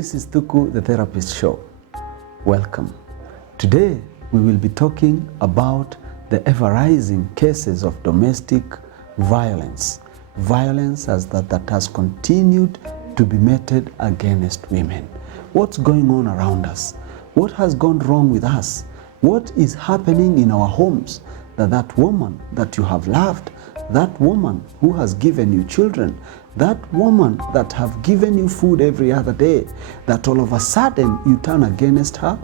This is Thuku, the Therapist Show. Welcome. Today, we will be talking about the ever-rising cases of domestic violence. Violence that has continued to be meted against women. What's going on around us? What has gone wrong with us? What is happening in our homes? That woman that you have loved, that woman who has given you children, that woman that have given you food every other day, that all of a sudden you turn against her,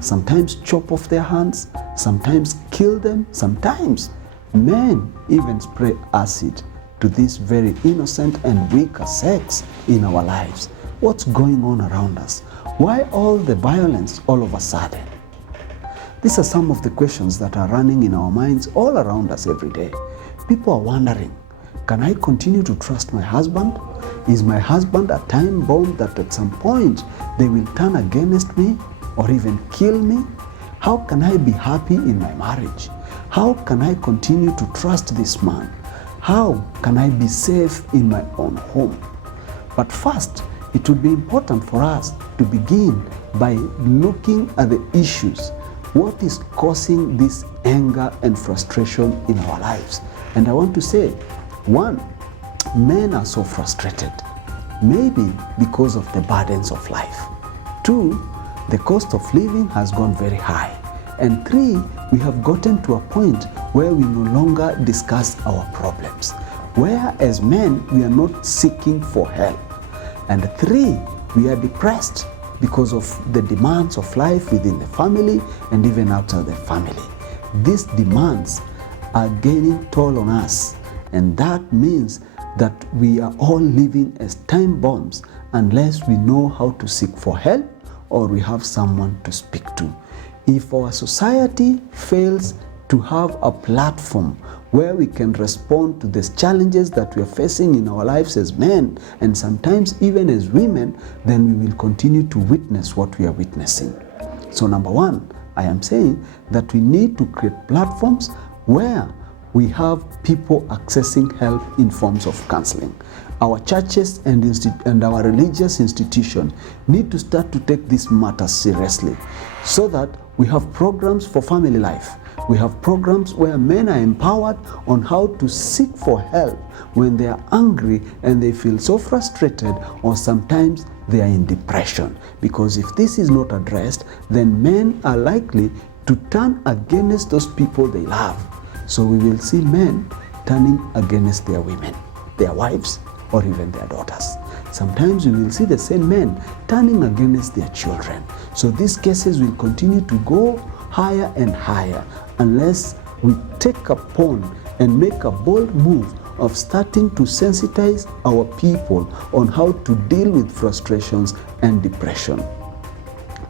sometimes chop off their hands, sometimes kill them, sometimes men even spray acid to this very innocent and weaker sex in our lives. What's going on around us? Why all the violence all of a sudden? These are some of the questions that are running in our minds all around us every day. People are wondering, can I continue to trust my husband? Is my husband a time bomb that at some point they will turn against me or even kill me? How can I be happy in my marriage? How can I continue to trust this man? How can I be safe in my own home? But first, it would be important for us to begin by looking at the issues. What is causing this anger and frustration in our lives? And I want to say, one, men are so frustrated, maybe because of the burdens of life. Two, the cost of living has gone very high. And three, we have gotten to a point where we no longer discuss our problems, where as men we are not seeking for help. And three, we are depressed because of the demands of life within the family and even outside the family. These demands are gaining toll on us, and that means that we are all living as time bombs unless we know how to seek for help or we have someone to speak to. If our society fails to have a platform where we can respond to these challenges that we are facing in our lives as men and sometimes even as women, then we will continue to witness what we are witnessing. So number one, I am saying that we need to create platforms where we have people accessing help in forms of counseling. Our churches and our religious institutions need to start to take this matter seriously so that we have programs for family life. We have programs where men are empowered on how to seek for help when they are angry and they feel so frustrated, or sometimes they are in depression. Because if this is not addressed, then men are likely to turn against those people they love. So we will see men turning against their women, their wives, or even their daughters. Sometimes we will see the same men turning against their children. So these cases will continue to go higher and higher unless we take upon and make a bold move of starting to sensitize our people on how to deal with frustrations and depression.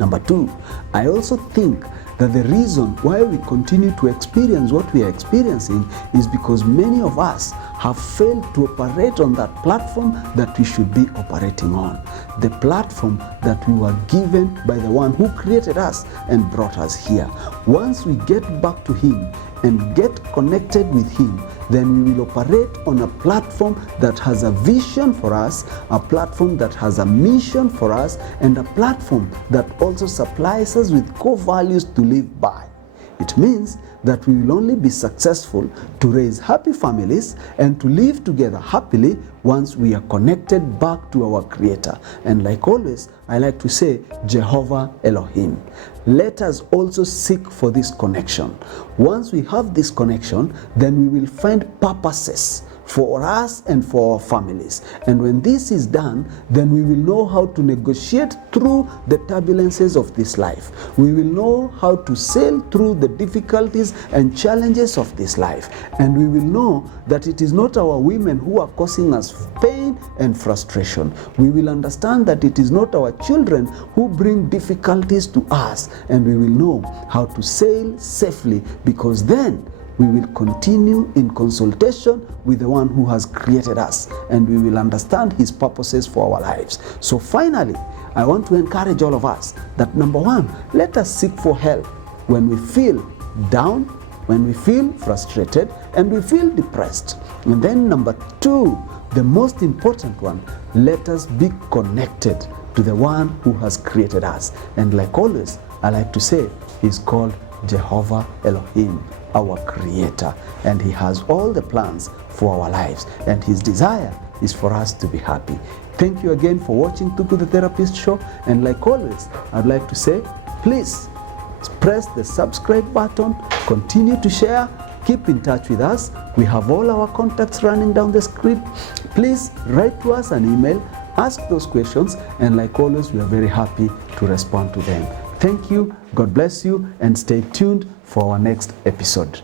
Number two, I also think that the reason why we continue to experience what we are experiencing is because many of us have failed to operate on that platform that we should be operating on. The platform that we were given by the one who created us and brought us here. Once we get back to him and get connected with him, then we will operate on a platform that has a vision for us, a platform that has a mission for us, and a platform that also supplies us with core values to live by. It means that we will only be successful to raise happy families and to live together happily once we are connected back to our Creator. And like always, I like to say, Jehovah Elohim. Let us also seek for this connection. Once we have this connection, then we will find purposes for us and for our families. And when this is done, then we will know how to negotiate through the turbulences of this life. We will know how to sail through the difficulties and challenges of this life. And we will know that it is not our women who are causing us pain and frustration. We will understand that it is not our children who bring difficulties to us. And we will know how to sail safely, because then we will continue in consultation with the one who has created us, and we will understand his purposes for our lives. So finally, I want to encourage all of us that number one, let us seek for help when we feel down, when we feel frustrated, and we feel depressed. And then number two, the most important one, let us be connected to the one who has created us. And like always, I like to say, he's called Jehovah Elohim, our creator. And he has all the plans for our lives. And his desire is for us to be happy. Thank you again for watching Thuku the Therapist Show. And like always, I'd like to say, please press the subscribe button, continue to share, keep in touch with us. We have all our contacts running down the screen. Please write to us an email, ask those questions, and like always, we are very happy to respond to them. Thank you, God bless you, and stay tuned for our next episode.